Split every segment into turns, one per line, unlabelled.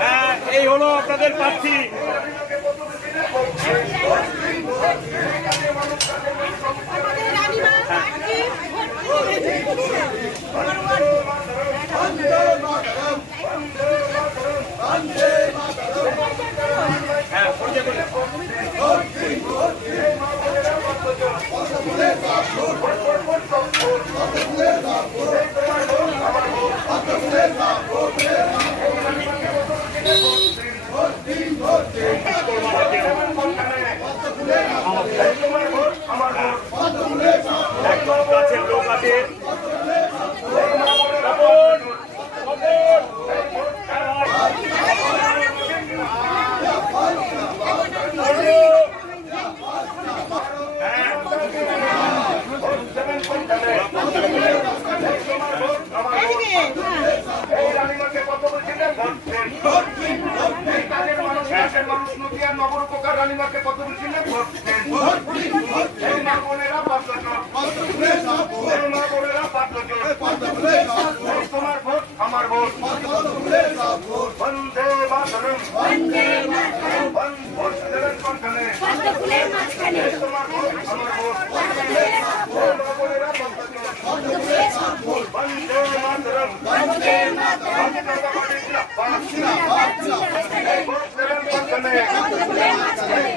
হ্যাঁ, এই হলো আপনাদের প্রার্থী।
সাথে মানুষ নদী নগর পোকার রানীমাকে কত বলছিলেন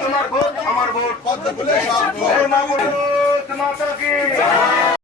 তোমার ভোট আমার ভোট পদ্ম ফুলে তোমার ভোট তোমার কি